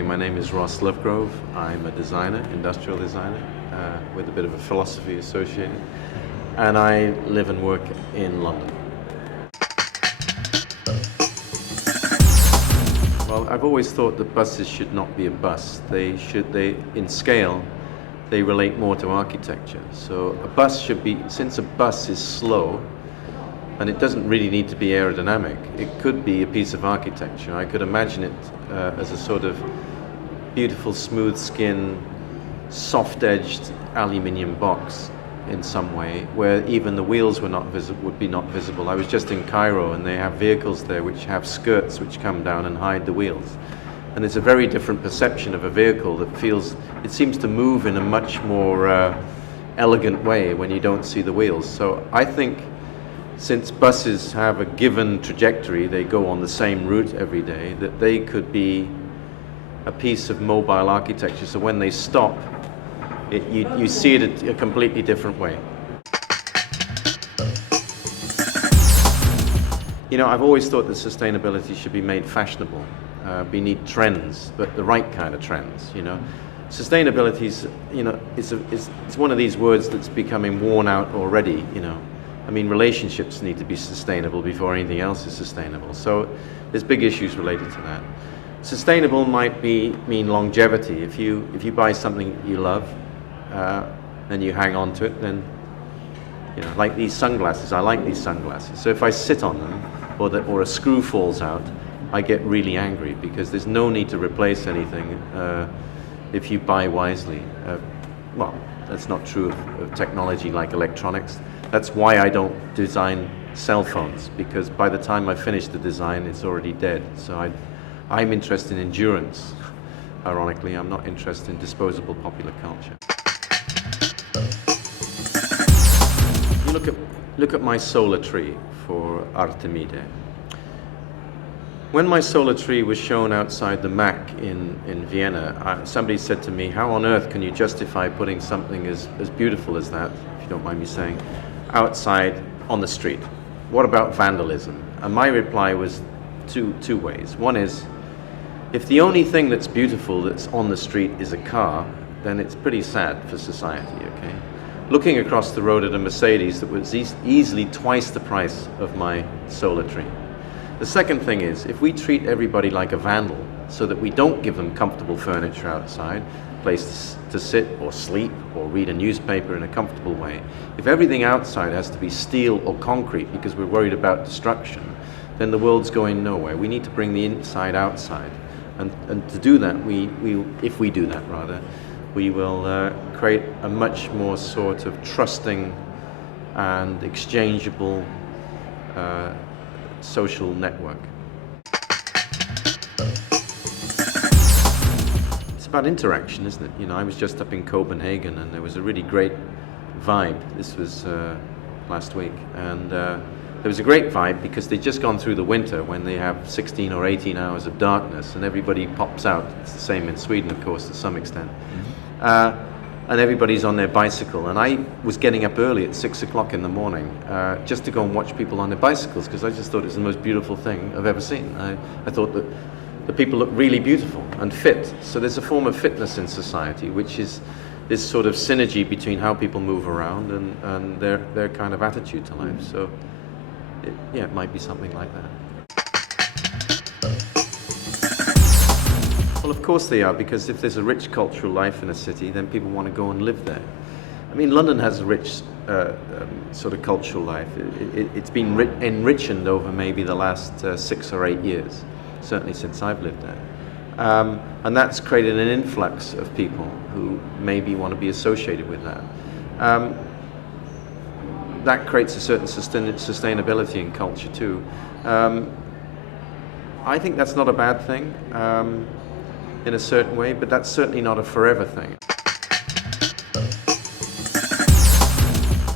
Okay, my name is Ross Lovegrove. I'm a designer, industrial designer, with a bit of a philosophy associated, and I live and work in London. Well, I've always thought that buses should not be a bus. In scale, they relate more to architecture. So a bus should be, since a bus is slow, and it doesn't really need to be aerodynamic, it could be a piece of architecture. I could imagine it as a sort of beautiful, smooth skin, soft-edged aluminium box in some way, where even the wheels would be not visible. I was just in Cairo, and they have vehicles there which have skirts which come down and hide the wheels. And it's a very different perception of a vehicle that it seems to move in a much more elegant way when you don't see the wheels. So I think since buses have a given trajectory, they go on the same route every day, that they could be a piece of mobile architecture. So when they stop, you see it a completely different way. You know, I've always thought that sustainability should be made fashionable. We need trends, but the right kind of trends, you know. Sustainability is, you know, it's one of these words that's becoming worn out already, you know. I mean, relationships need to be sustainable before anything else is sustainable. So there's big issues related to that. Sustainable might mean longevity. If you buy something you love, and you hang on to it, then, you know, like these sunglasses. I like these sunglasses. So if I sit on them, or a screw falls out, I get really angry, because there's no need to replace anything if you buy wisely. Well, that's not true of technology like electronics. That's why I don't design cell phones, because by the time I finish the design, it's already dead. So I'm interested in endurance. Ironically, I'm not interested in disposable popular culture. You look at my solar tree for Artemide. When my solar tree was shown outside the MAC in Vienna, somebody said to me, how on earth can you justify putting something as beautiful as that, if you don't mind me saying, outside on the street? What about vandalism? And my reply was two ways. One is, if the only thing that's beautiful that's on the street is a car, then it's pretty sad for society, okay? Looking across the road at a Mercedes that was easily twice the price of my solar tree. The second thing is, if we treat everybody like a vandal, so that we don't give them comfortable furniture outside, place to sit or sleep or read a newspaper in a comfortable way, if everything outside has to be steel or concrete because we're worried about destruction, then the world's going nowhere. We need to bring the inside outside. And to do that, if we do that rather, we will create a much more sort of trusting and exchangeable social network. It's about interaction, isn't it? You know, I was just up in Copenhagen, and there was a really great vibe. This was last week, and there was a great vibe because they'd just gone through the winter when they have 16 or 18 hours of darkness, and everybody pops out. It's the same in Sweden, of course, to some extent. And everybody's on their bicycle. And I was getting up early at 6 o'clock in the morning just to go and watch people on their bicycles, because I just thought it was the most beautiful thing I've ever seen. I thought that the people look really beautiful and fit. So there's a form of fitness in society, which is this sort of synergy between how people move around and their kind of attitude to life. So it might be something like that. Well, of course they are, because if there's a rich cultural life in a city, then people want to go and live there. I mean, London has a rich sort of cultural life. It's been enriched over maybe the last 6 or 8 years, certainly since I've lived there. And that's created an influx of people who maybe want to be associated with that. That creates a certain sustainability in culture too. I think that's not a bad thing in a certain way, but that's certainly not a forever thing.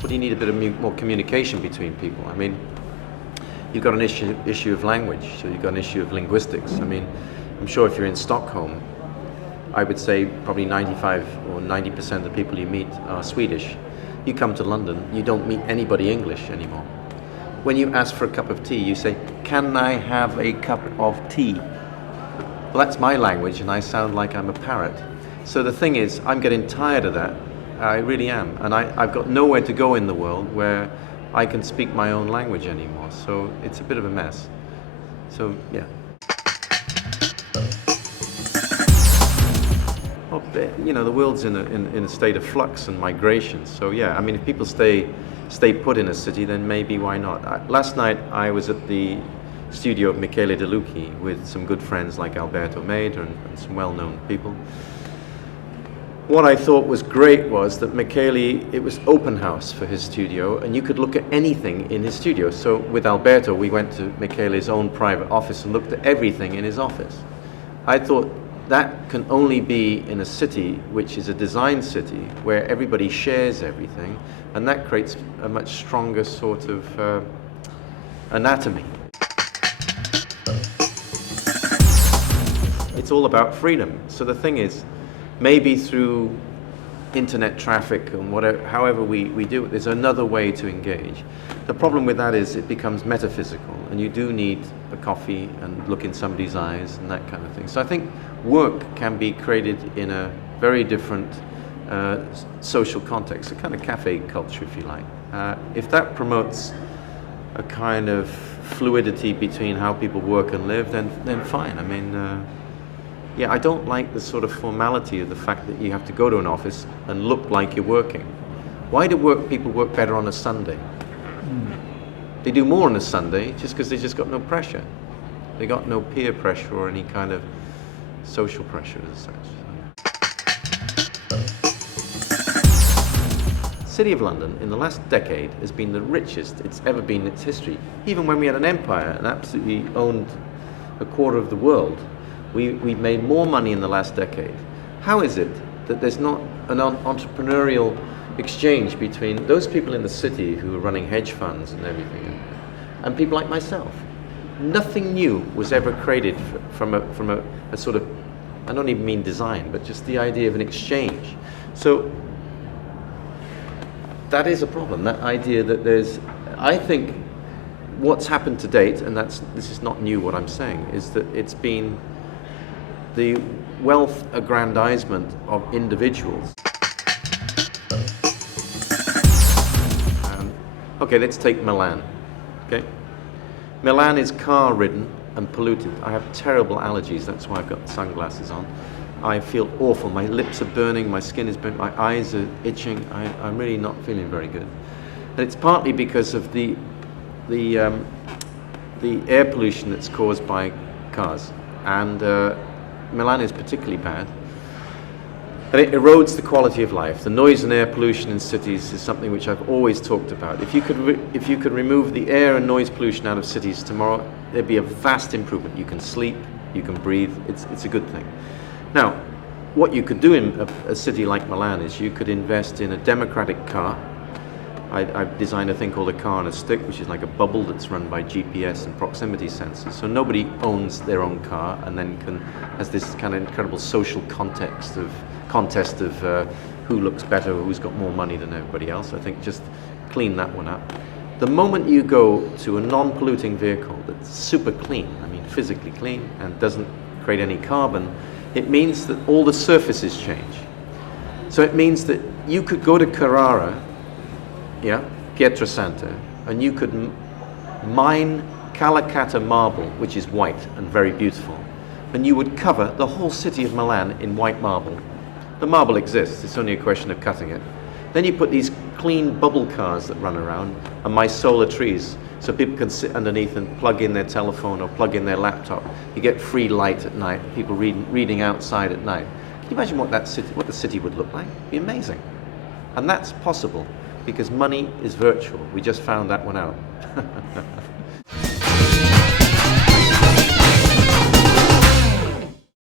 But you need a bit of more communication between people. I mean, you've got an issue of language, so you've got an issue of linguistics. I mean, I'm sure if you're in Stockholm, I would say probably 95 or 90% of the people you meet are Swedish. You come to London, you don't meet anybody English anymore. When you ask for a cup of tea, you say, "Can I have a cup of tea?" well, that's my language and I sound like I'm a parrot. So the thing is, I'm getting tired of that. I really am. And I've got nowhere to go in the world where I can speak my own language anymore. So it's a bit of a mess. So, yeah. Well, you know, the world's in a state of flux and migration. So, yeah, I mean, if people stay put in a city, then maybe why not? Last night, I was at the studio of Michele De Lucchi with some good friends like Alberto Mader and some well-known people. What I thought was great was that Michele, it was open house for his studio, and you could look at anything in his studio. So with Alberto, we went to Michele's own private office and looked at everything in his office. I thought that can only be in a city which is a design city where everybody shares everything, and that creates a much stronger sort of anatomy. It's all about freedom. So the thing is, maybe through internet traffic and whatever, however we do it, there's another way to engage. The problem with that is it becomes metaphysical, and you do need a coffee and look in somebody's eyes and that kind of thing. So I think work can be created in a very different social context, a kind of cafe culture, if you like. If that promotes a kind of fluidity between how people work and live, then fine. I mean, yeah, I don't like the sort of formality of the fact that you have to go to an office and look like you're working. Why do people work better on a Sunday? They do more on a Sunday just because they just got no pressure. They got no peer pressure or any kind of social pressure as such. City of London in the last decade has been the richest it's ever been in its history. Even when we had an empire and absolutely owned a quarter of the world, we've made more money in the last decade. How is it that there's not an entrepreneurial exchange between those people in the city who are running hedge funds and everything and people like myself? Nothing new was ever created from a sort of, I don't even mean design, but just the idea of an exchange. So that is a problem, that idea that there's, I think what's happened to date, and this is not new what I'm saying, is that it's been the wealth aggrandizement of individuals. Okay, let's take Milan. Okay, Milan is car-ridden and polluted. I have terrible allergies, that's why I've got sunglasses on. I feel awful. My lips are burning, my skin is burning, my eyes are itching. I'm really not feeling very good. And it's partly because of the air pollution that's caused by cars. And Milan is particularly bad. And it erodes the quality of life. The noise and air pollution in cities is something which I've always talked about. If you could remove the air and noise pollution out of cities tomorrow, there'd be a vast improvement. You can sleep, you can breathe. It's a good thing. Now, what you could do in a city like Milan is you could invest in a democratic car. I've designed a thing called a car on a stick, which is like a bubble that's run by GPS and proximity sensors. So nobody owns their own car and then has this kind of incredible social contest of who looks better, who's got more money than everybody else. I think just clean that one up. The moment you go to a non-polluting vehicle that's super clean, I mean physically clean, and doesn't create any carbon, it means that all the surfaces change. So it means that you could go to Carrara, yeah, Pietrasanta, and you could mine Calacatta marble, which is white and very beautiful, and you would cover the whole city of Milan in white marble. The marble exists, it's only a question of cutting it. Then you put these clean bubble cars that run around, and my solar trees, so people can sit underneath and plug in their telephone or plug in their laptop. You get free light at night, people reading outside at night. Can you imagine what the city would look like? It'd be amazing. And that's possible because money is virtual. We just found that one out.